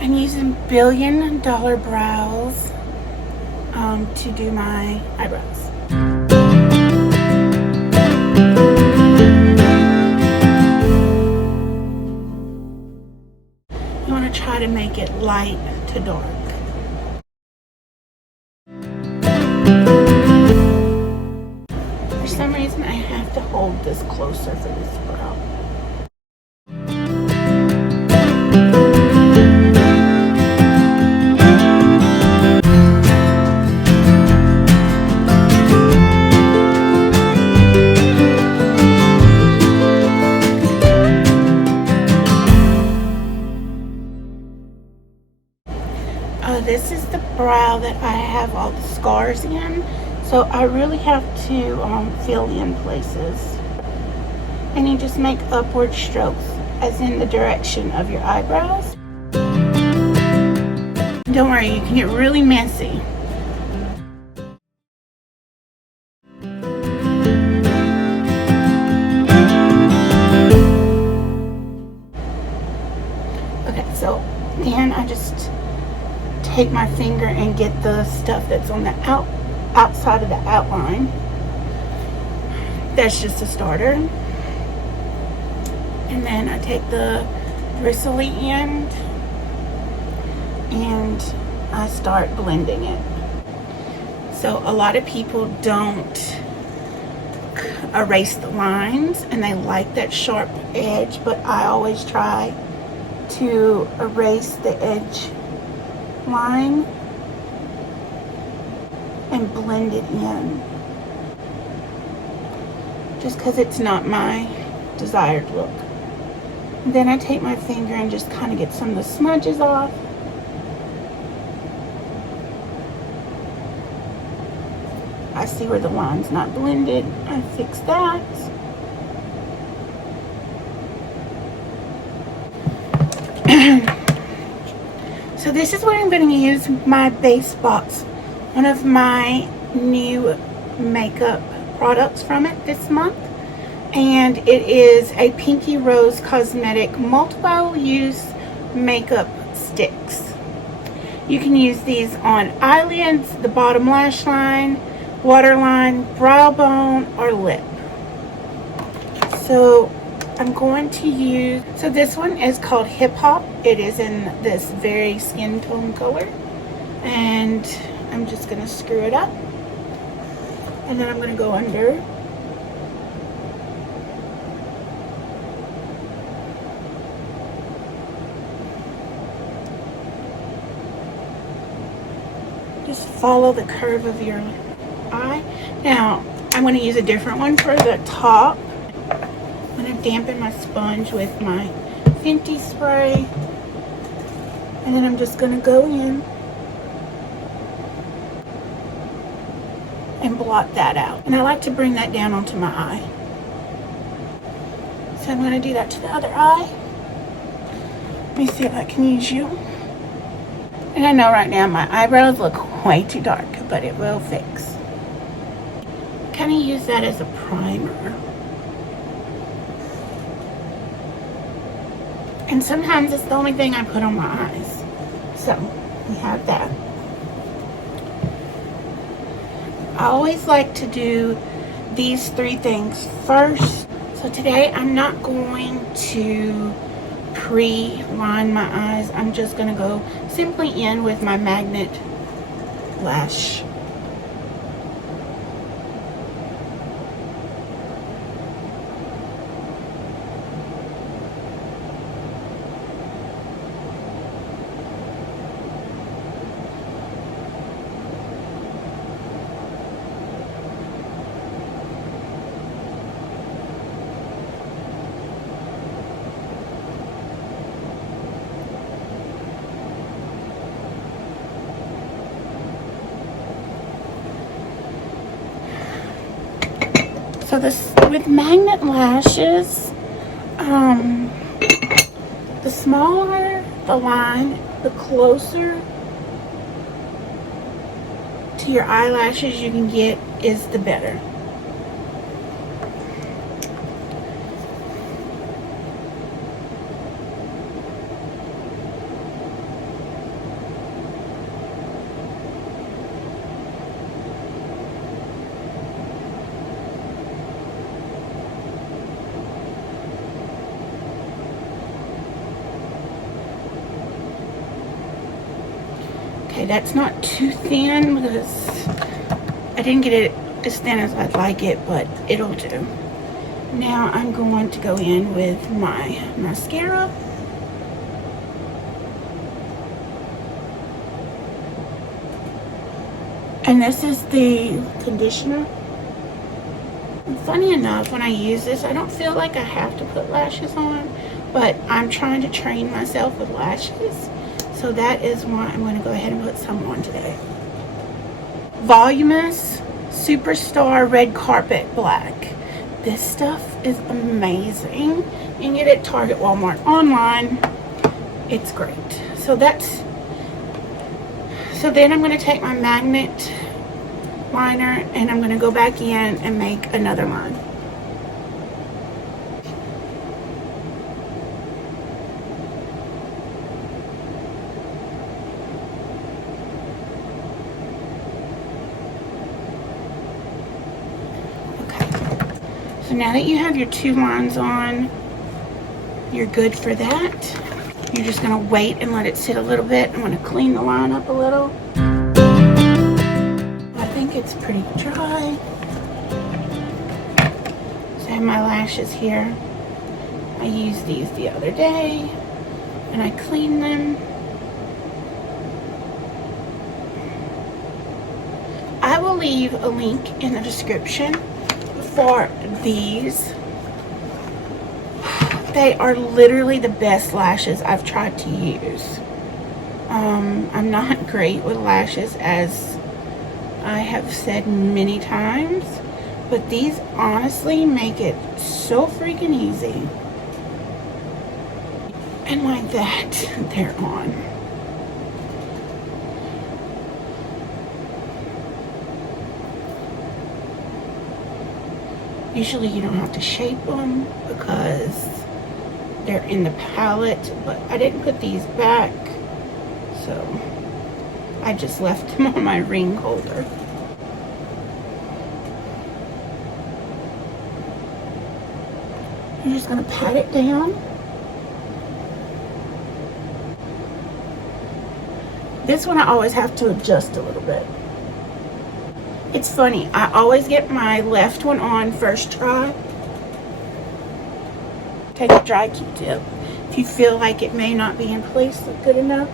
I'm using $billion brows to do my eyebrows. You want to try to make it light to dark. For some reason I have to hold this closer for this brow. This is the brow that I have all the scars in, so I really have to fill in places. And you just make upward strokes, as in the direction of your eyebrows. Don't worry, you can get really messy. Okay, so then I just take my finger and get the stuff that's on the outside of the outline. That's just a starter. And then I take the bristly end and I start blending it. So a lot of people don't erase the lines and they like that sharp edge, but I always try to erase the edge line and blend it in, just because it's not my desired look. And then I take my finger and just kind of get some of the smudges off. I see where the line's not blended, I fix that. So this is what I'm going to use my base box. One of my new makeup products from it this month. And it is a Pinky Rose Cosmetic multiple use makeup sticks. You can use these on eyelids, the bottom lash line, waterline, brow bone, or lip. So I'm going to use, so this one is called Hip Hop. It is in this very skin tone color. And I'm just going to screw it up. And then I'm going to go under. Just follow the curve of your eye. Now, I'm going to use a different one for the top. I'm going to dampen my sponge with my Fenty spray. And then I'm just going to go in and blot that out. And I like to bring that down onto my eye. So I'm going to do that to the other eye. Let me see if I can use you. And I know right now my eyebrows look way too dark, but it will fix. Kind of use that as a primer. And sometimes it's the only thing I put on my eyes. So, we have that. I always like to do these three things first. So today I'm not going to pre-line my eyes. I'm just going to go simply in with my magnet lash. So this, with magnet lashes, the smaller the line, the closer to your eyelashes you can get is the better. Okay, that's not too thin because I didn't get it as thin as I'd like it, but it'll do. Now I'm going to go in with my mascara. And this is the conditioner. And funny enough, when I use this, I don't feel like I have to put lashes on, but I'm trying to train myself with lashes. So that is why I'm going to go ahead and put some on today. Voluminous Superstar Red Carpet Black. This stuff is amazing. You can get it at Target, Walmart, online. It's great. So then I'm going to take my magnet liner and I'm going to go back in and make another line. So now that you have your 2 lines on, you're good for that. You're just going to wait and let it sit a little bit. I'm going to clean the line up a little. I think it's pretty dry. So I have my lashes here. I used these the other day and I cleaned them. I will leave a link in the description for these. They are literally the best lashes I've tried to use. I'm not great with lashes, as I have said many times, but these honestly make it so freaking easy. And like that, they're on. Usually you don't have to shape them because they're in the palette, but I didn't put these back, so I just left them on my ring holder. I'm just going to pat it down. This one I always have to adjust a little bit. It's funny, I always get my left one on first try. Take a dry Q-tip if you feel like it may not be in place good enough.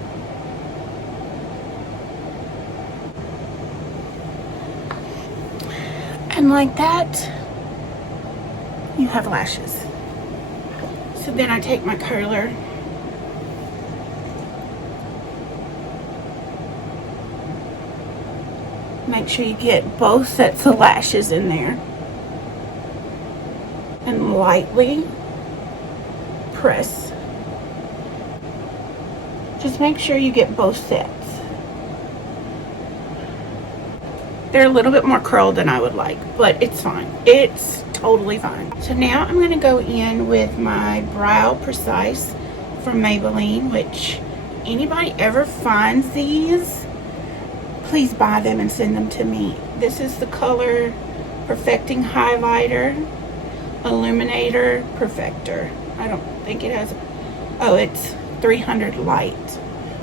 And like that, you have lashes. So then I take my curler. Make sure you get both sets of lashes in there. And lightly press. Just make sure you get both sets. They're a little bit more curled than I would like, but it's fine. It's totally fine. So now I'm going to go in with my Brow Precise from Maybelline, which anybody ever finds these, please buy them and send them to me. This is the color Perfecting Highlighter, Illuminator Perfector. I don't think it has, oh, it's 300 light.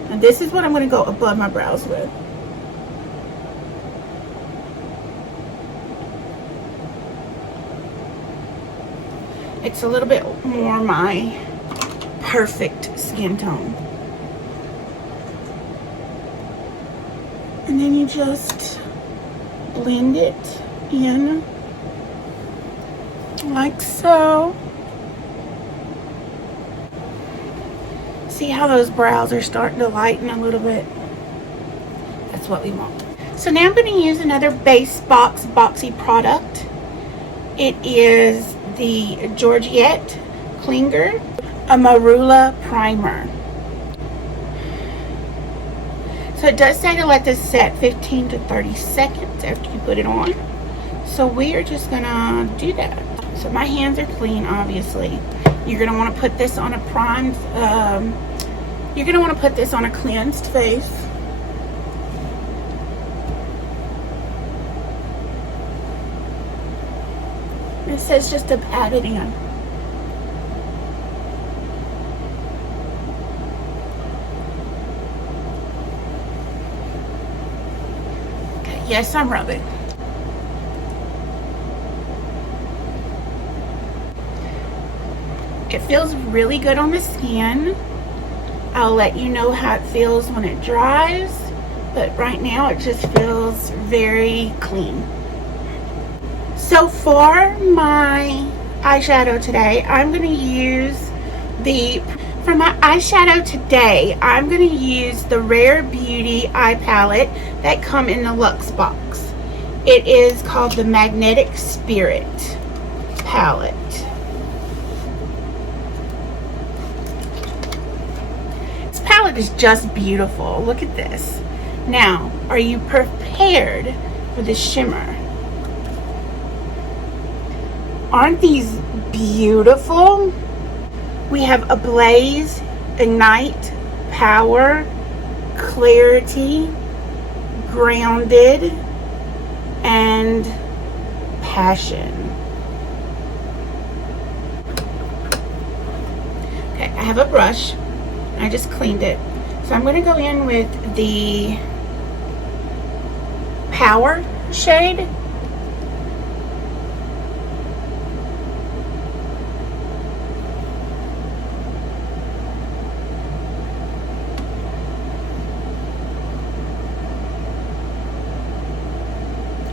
And this is what I'm going to go above my brows with. It's a little bit more my perfect skin tone. And then you just blend it in like so. See how those brows are starting to lighten a little bit? That's what we want. So now I'm going to use another base boxy product. It is the Georgette Klinger, a Marula Primer. So it does say to let this set 15 to 30 seconds after you put it on. So we are just gonna do that. So my hands are clean, obviously. You're gonna want to put this on a primed, you're gonna want to put this on a cleansed face. It says just to pat it in. Yes, I'm rubbing. It feels really good on the skin. I'll let you know how it feels when it dries, but right now it just feels very clean. So for my eyeshadow today, I'm going to use for my eyeshadow today, I'm going to use the Rare Beauty eye palette that come in the Luxe box. It is called the Magnetic Spirit palette. This palette is just beautiful. Look at this. Now, are you prepared for the shimmer? Aren't these beautiful? We have Ablaze, Ignite, Power, Clarity, Grounded, and Passion. Okay, I have a brush. I just cleaned it. So I'm going to go in with the Power shade.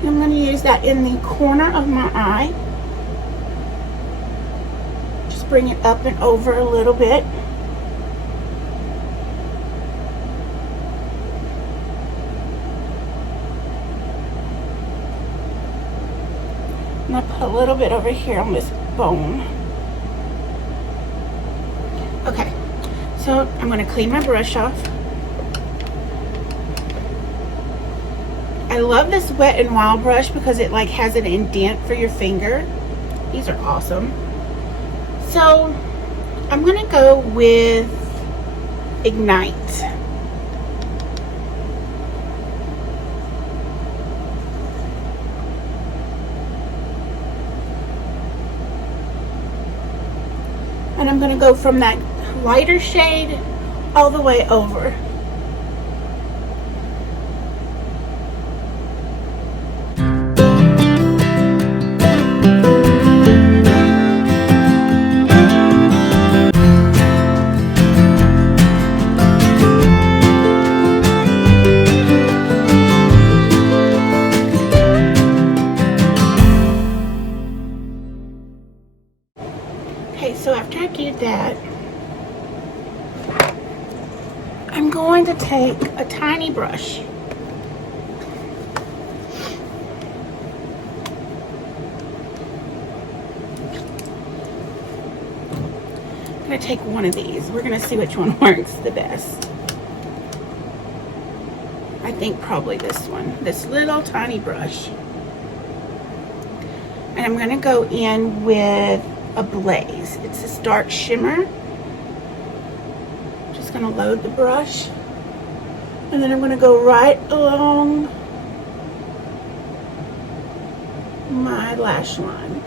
I'm going to use that in the corner of my eye. Just bring it up and over a little bit. I'm going to put a little bit over here on this bone. Okay, so I'm going to clean my brush off. I love this Wet n Wild brush because it like has an indent for your finger. These are awesome. So I'm gonna go with Ignite. And I'm gonna go from that lighter shade all the way over. Okay, so after I do that, I'm going to take a tiny brush. I'm going to take one of these. We're going to see which one works the best. I think probably this one, this little tiny brush. And I'm going to go in with Ablaze. It's this dark shimmer. Just going to load the brush. And then I'm going to go right along my lash line.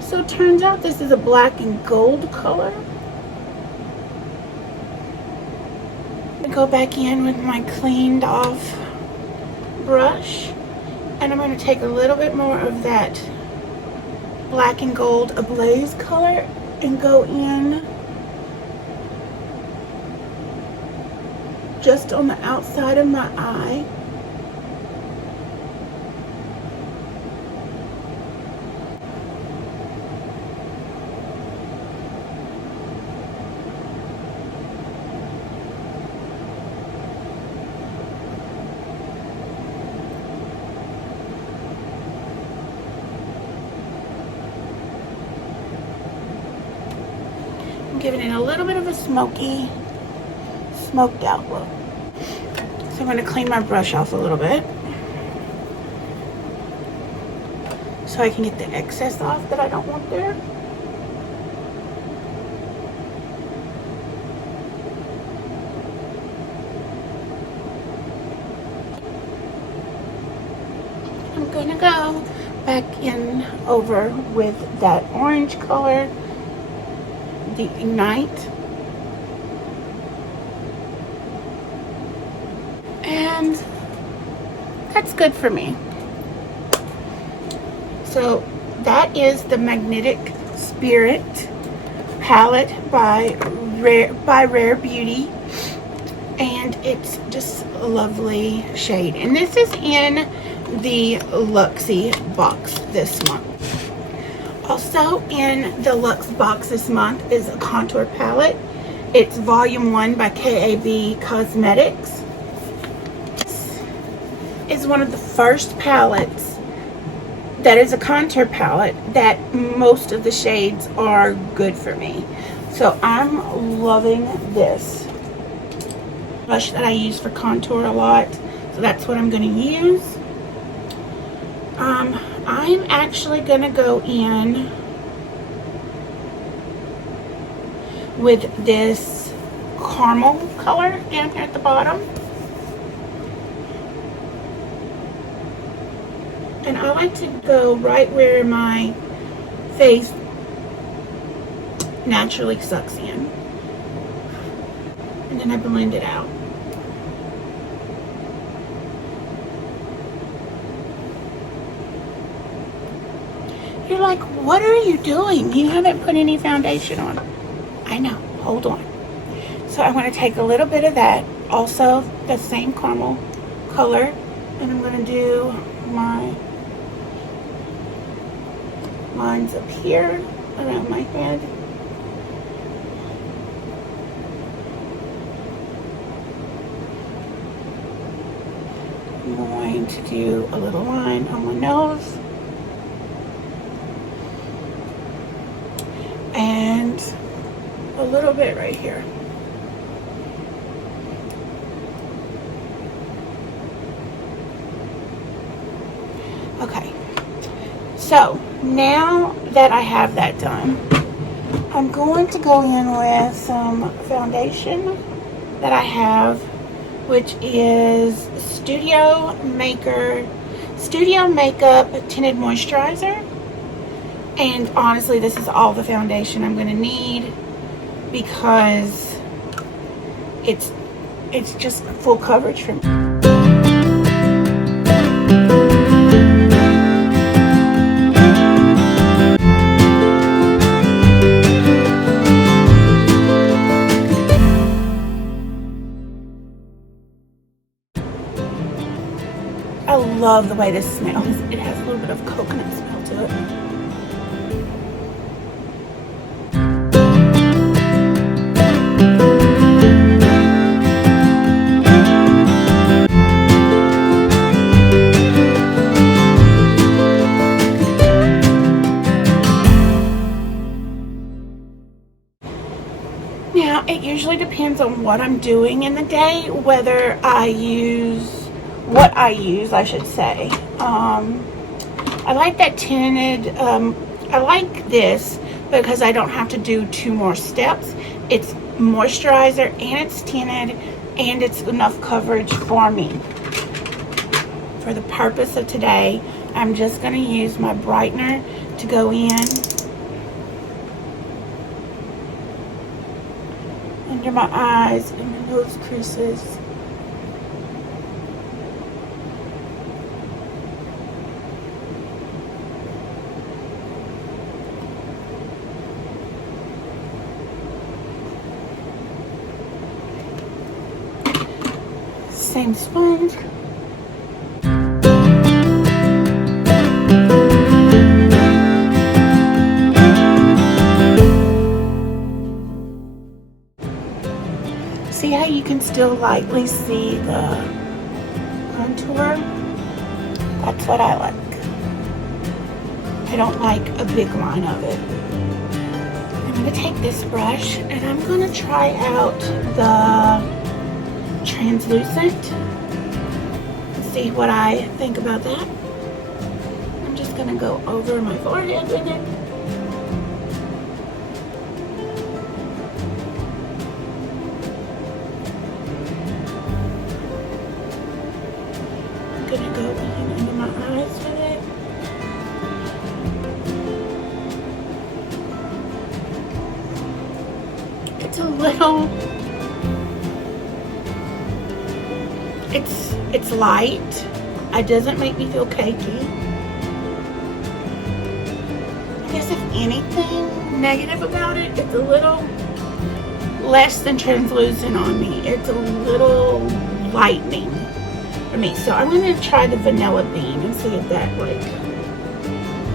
So it turns out this is a black and gold color. I'm going to go back in with my cleaned off brush. And I'm going to take a little bit more of that black and gold Ablaze color and go in just on the outside of my eye. Giving it a little bit of a smoked out look. So I'm going to clean my brush off a little bit so I can get the excess off that I don't want there. I'm going to go back in over with that orange color, the Ignite, and and that's good for me. So that is the Magnetic Spirit palette by Rare Beauty, and it's just a lovely shade, and this is in the Luxie box this month. Also in the Luxe box this month is a contour palette. It's volume 1 by KAB Cosmetics. This is one of the first palettes that is a contour palette that most of the shades are good for me. So I'm loving this blush that I use for contour a lot. So that's what I'm going to use. I'm actually going to go in with this caramel color down here at the bottom. And I like to go right where my face naturally sucks in. And then I blend it out. You're like, what are you doing? You haven't put any foundation on. I know, hold on. So I'm going to take a little bit of that, also the same caramel color, and I'm going to do my lines up here around my head. I'm going to do a little line on my nose. And a little bit right here. Okay, so now that I have that done, I'm going to go in with some foundation that I have, which is Studio Makeup Tinted Moisturizer. And honestly, this is all the foundation I'm going to need because it's just full coverage for me. I love the way this smells. It has a little bit of coconut smell to it. Now, it usually depends on what I'm doing in the day, whether I use, what I use, I should say. I like that tinted, I like this because I don't have to do 2 more steps. It's moisturizer and it's tinted and it's enough coverage for me. For the purpose of today, I'm just going to use my brightener to go in under my eyes and my nose creases. Same sponge. See how you can still lightly see the contour? That's what I like. I don't like a big line of it. I'm going to take this brush and I'm going to try out the translucent. See what I think about that. I'm just going to go over my forehead with it. I'm going to go in under my eyes with it. It's a little It's light. It doesn't make me feel cakey. I guess if anything negative about it, it's a little less than translucent on me. It's a little lightening for me. So I'm going to try the vanilla bean and see if that like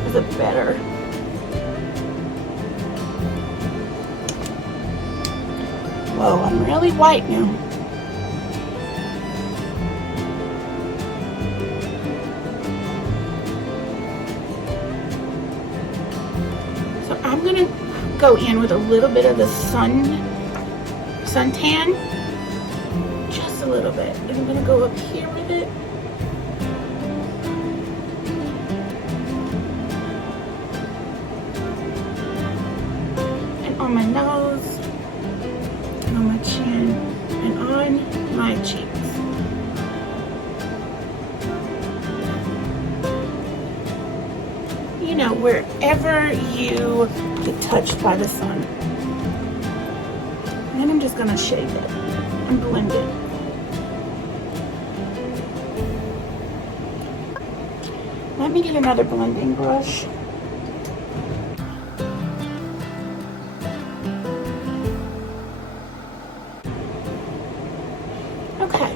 is a better. Whoa, I'm really white now. So I'm going to go in with a little bit of the suntan, just a little bit. And I'm going to go up here with it. And on my nose, and on my chin, and on my cheeks. You know, wherever you get touched by the sun. And then I'm just going to shade it and blend it. Let me get another blending brush. Okay.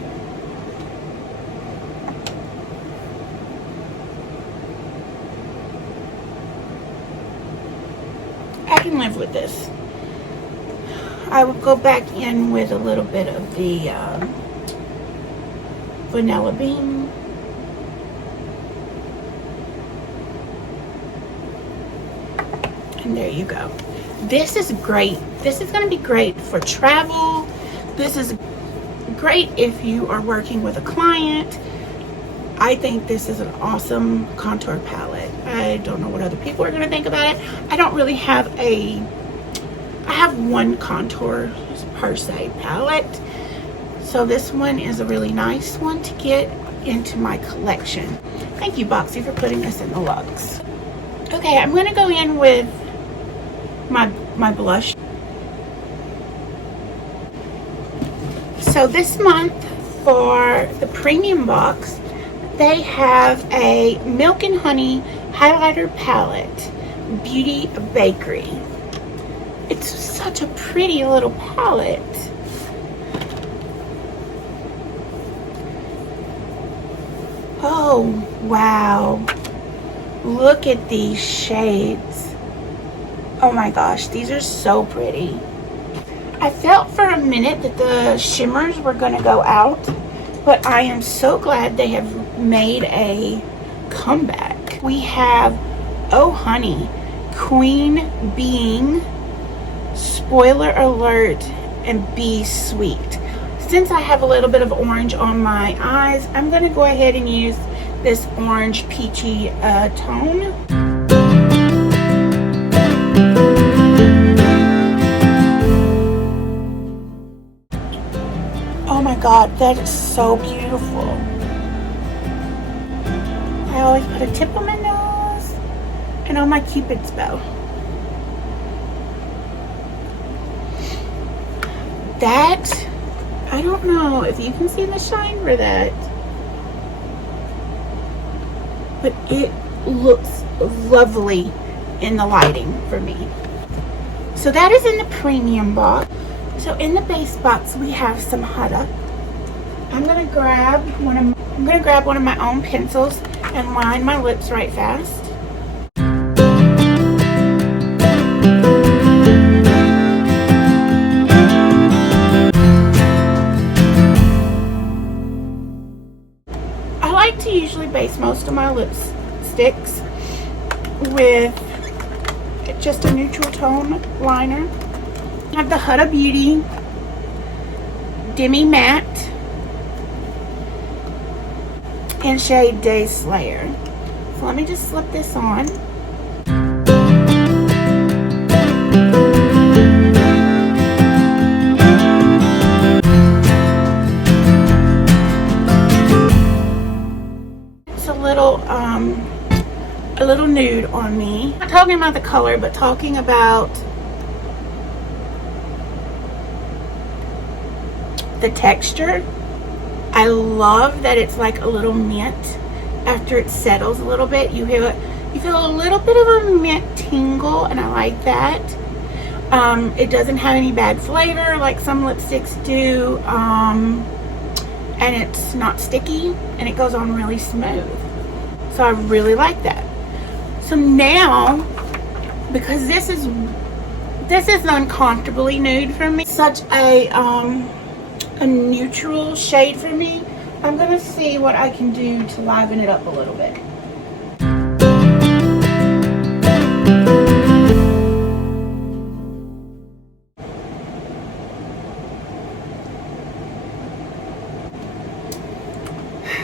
I can live with this. I will go back in with a little bit of the vanilla bean. And there you go. This is great. This is going to be great for travel. This is great if you are working with a client. I think this is an awesome contour palette. I don't know what other people are going to think about it. I don't really have I have one contour per se palette. So this one is a really nice one to get into my collection. Thank you, Boxy, for putting this in the lugs. Okay, I'm going to go in with my blush. So this month for the premium box, they have a Milk and Honey highlighter palette, Beauty Bakery. It's such a pretty little palette. Oh, wow. Look at these shades. Oh my gosh, these are so pretty. I felt for a minute that the shimmers were going to go out, but I am so glad they have made a comeback. We have Oh Honey, Queen Being, Spoiler Alert, and Be Sweet. Since I have a little bit of orange on my eyes, I'm going to go ahead and use this orange peachy tone. Oh my god, that is so beautiful. I always put a tip on my nose and on my Cupid's bow. That, I don't know if you can see the shine for that, but it looks lovely in the lighting for me. So that is in the premium box. So in the base box we have some Huda. I'm gonna grab one of my own pencils and line my lips right fast. I like to usually base most of my lipsticks with just a neutral tone liner. I have the Huda Beauty Demi Matte in shade Day Slayer. So let me just slip this on. It's a little nude on me. I'm not talking about the color, but talking about the texture. I love that it's like a little mint. After it settles a little bit, you feel a little bit of a mint tingle, and I like that. It doesn't have any bad flavor like some lipsticks do, and it's not sticky, and it goes on really smooth. So I really like that. So now, because this is uncomfortably nude for me, such a neutral shade for me, I'm gonna see what I can do to liven it up a little bit.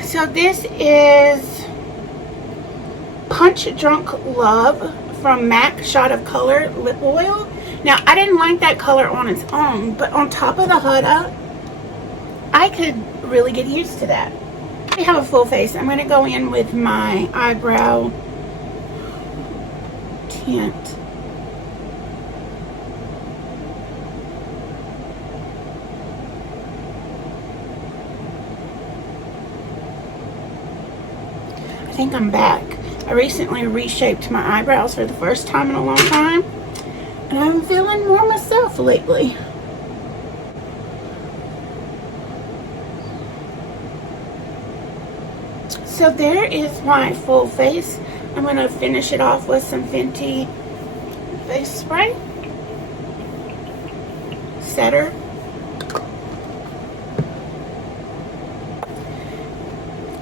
So this is Punch Drunk Love from MAC Shot of Color Lip Oil. Now, I didn't like that color on its own, but on top of the Huda, I could really get used to that. I have a full face. I'm going to go in with my eyebrow tint. I think I'm back. I recently reshaped my eyebrows for the first time in a long time, and I'm feeling more myself lately. So there is my full face. I'm going to finish it off with some Fenty face spray. Setter.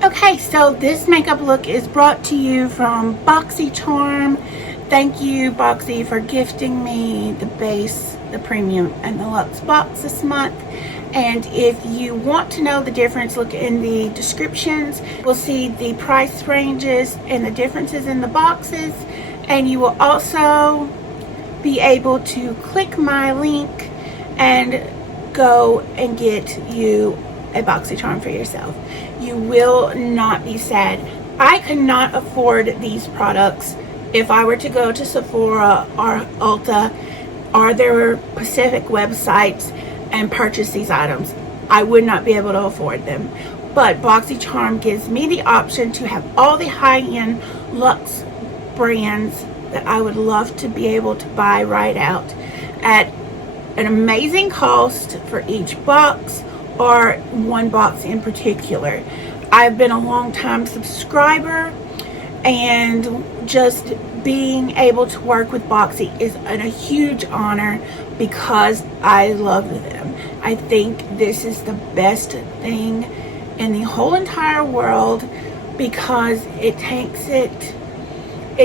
Okay, so this makeup look is brought to you from BoxyCharm. Thank you, Boxy, for gifting me the base, the premium, and the luxe box this month. And if you want to know the difference, look in the descriptions. We'll see the price ranges and the differences in the boxes. And you will also be able to click my link and go and get you a BoxyCharm for yourself. You will not be sad. I could not afford these products if I were to go to Sephora or Ulta or their Pacific websites and purchase these items. I would not be able to afford them. But BoxyCharm gives me the option to have all the high-end luxe brands that I would love to be able to buy right out at an amazing cost for each box, or one box in particular. I've been a long time subscriber, and just being able to work with Boxy is a huge honor because I love them. I think this is the best thing in the whole entire world because it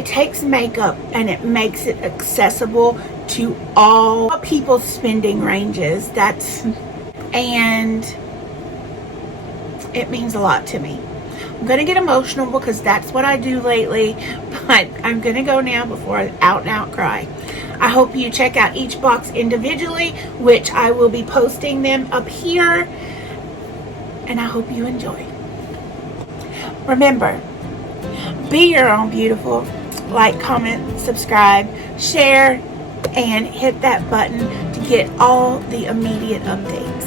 takes makeup and it makes it accessible to all people's spending ranges. And it means a lot to me. I'm gonna get emotional because that's what I do lately, but I'm gonna go now before I out and out cry. I hope you check out each box individually, which I will be posting them up here, and I hope you enjoy. Remember, be your own beautiful. Like, comment, subscribe, share, and hit that button to get all the immediate updates.